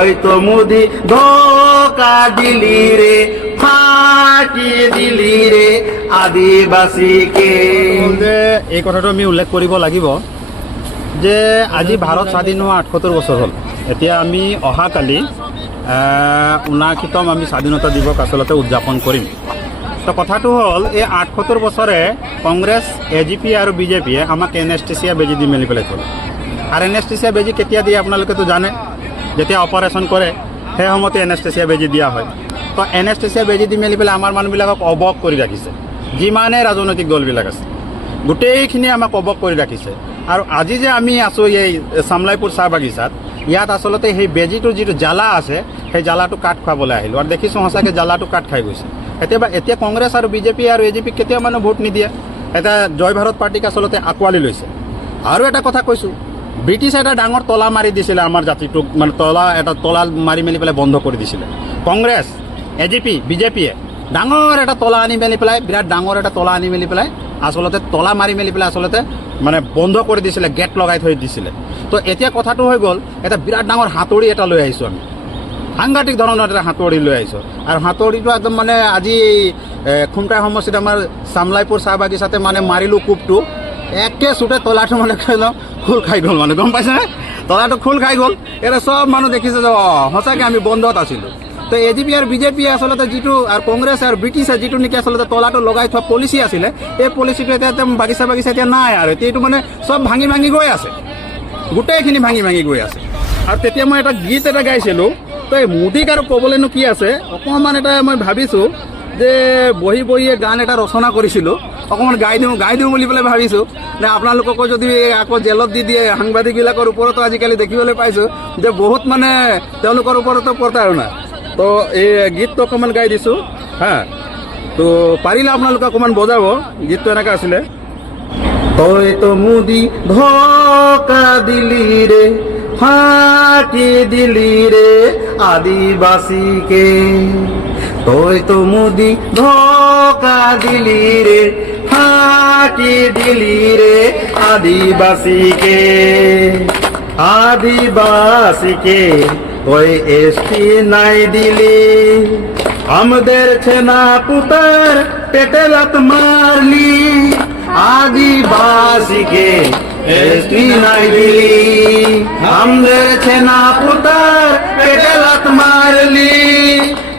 তই তো মোদি ধোকা দিলি ৰে, ফাঁকি দিলি ৰে আদিবাসীকে। এই কথাটো আমি উল্লেখ কৰিব লাগিব যে আজি ভাৰত স্বাধীন হোৱা ৭৮ বছৰ হ'ল। এতিয়া আমি অহাকালি ৭৯তম আমি স্বাধীনতা দিৱস আচলতে উদযাপন কৰিম। তো কথাটো হ'ল এই ৭৮ বছৰে কংগ্ৰেছ, এজিপি আৰু বিজেপিয়ে আমাক এনেষ্টেচিয়া বেজী দি মেলি পেলাই থ'লে। আৰু এনেষ্টেচিয়া বেজী কেতিয়া দিয়ে আপোনালোকেতো জানে, যেতিয়া অপাৰেশ্যন কৰে সেই সময়তে এনেষ্টেচিয়া বেজী দিয়া হয়। তো এনেষ্টেচিয়া বেজী দি মেলি পেলাই আমাৰ মানুহবিলাকক অৱগ কৰি ৰাখিছে। যিমানে ৰাজনৈতিক দলবিলাক আছে গোটেইখিনি আমাক অৱগ কৰি ৰাখিছে। আৰু আজি যে আমি আছোঁ এই চামলাইপুৰ চাহ বাগিচাত, ইয়াত আচলতে সেই বেজীটোৰ যিটো জ্বালা আছে সেই জ্বালাটো কাট খুৱাবলৈ আহিলোঁ। আৰু দেখিছোঁ সঁচাকৈ জ্বালাটো কাট খাই গৈছে। এতিয়া কংগ্ৰেছ আৰু বিজেপি আৰু এজিপিক কেতিয়াও মানুহ ভোট নিদিয়ে। এটা জয় ভাৰত পাৰ্টিক আচলতে আঁকোৱালি লৈছে। আৰু এটা কথা কৈছোঁ, ব্ৰিটিছে এটা ডাঙৰ তলা মাৰি দিছিলে আমাৰ জাতিটোক, মানে তলা মাৰি মেলি পেলাই বন্ধ কৰি দিছিলে। কংগ্ৰেছ, এজিপি, বিজেপিয়ে ডাঙৰ এটা তলা আনি মেলি পেলাই, বিৰাট ডাঙৰ এটা তলা আনি মেলি পেলাই আচলতে তলা মাৰি মেলি পেলাই আচলতে মানে বন্ধ কৰি দিছিলে, গেট লগাই থৈ দিছিলে। তো এতিয়া কথাটো হৈ গ'ল, এটা বিৰাট ডাঙৰ হাতুৰি এটা লৈ আহিছোঁ আমি, সাংঘাতিক ধৰণৰ এটা হাতুৰি লৈ আহিছোঁ। আৰু হাতুৰিটো একদম মানে আজি খুমটাই সমষ্টিত আমাৰ চামলাইপুৰ চাহ বাগিচাতে মানে মাৰিলোঁ কোবটো, একে চুটে তলাটো মানে খোল খাই গ'ল, মানে গম পাইছেনে? তলাটো খোল খাই গ'ল। এটা চব মানুহ দেখিছে যে সঁচাকৈ আমি বন্ধত আছিলোঁ। তো এজিপি আৰু বিজেপি আচলতে যিটো, আৰু কংগ্ৰেছ আৰু ব্ৰিটিছে যিটো নেকি আচলতে তলাটো লগাই থোৱা পলিচি আছিলে, এই পলিচিটো এতিয়া একদম বাগিচা এতিয়া নাই। আৰু এতিয়া এইটো মানে চব ভাঙি গৈ আছে, গোটেইখিনি ভাঙি গৈ আছে। আৰু তেতিয়া মই এটা গীত এটা গাইছিলোঁ। তো এই মোদীক আৰু ক'বলৈনো কি আছে, অকণমান এটা মই ভাবিছোঁ যে বহিয়ে গান এটা ৰচনা কৰিছিলোঁ, অকণমান গাই দিওঁ বুলি পেলাই ভাবিছোঁ। নে আপোনালোককো যদি আকৌ জেলত দি দিয়ে, সাংবাদিকবিলাকৰ ওপৰতো আজিকালি দেখিবলৈ পাইছোঁ যে বহুত মানে তেওঁলোকৰ ওপৰতো প্ৰতাৰণা। তো এই গীতটো অকণমান গাই দিছোঁ হা। তো পাৰিলে আপোনালোকে অকণমান বজাব। গীতটো এনেকৈ আছিলে, তই তো মোদী ধোকা দিলি ৰে, ফাঁকি দিলি রে আদিবাসীকে, তই তো মোদী ধোকা দিলি রে, ফাঁকি দিলি রে আদিবাসীকে। আদিবাসীকে তুই এসটি নাই দিলি, আমাদের ছেনা পুতার পেটে লাত মারলি। আদিবাসীকে এসটি নাই দিলি, আমাদের ছেনা পুতার পেটে লাত মারলি।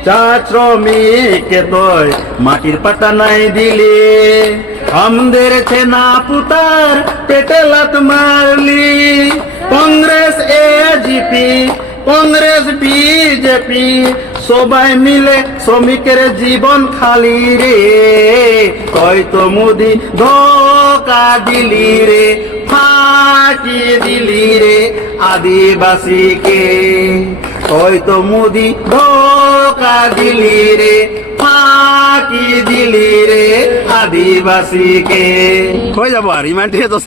চা শ্রমিককে তুই মাটির পাটা নাই দিলি, আমাদের ছেনা পুতার পেটে লাত মারলি। কংগ্রেস, এজিপি, কংগ্রেস, বিজেপি সবাই মিলে শ্রমিকের জীবন খালি রে। তুই তো মোদী ধোকা দিলি রে, ফাঁকি দিলি রে আদিবাসীকে। তুই তো মোদী ধোকা দিলি রে, ফাঁকি দিলি রে আদিবাসীকে। হয়ে যাবো আর ইমানটি।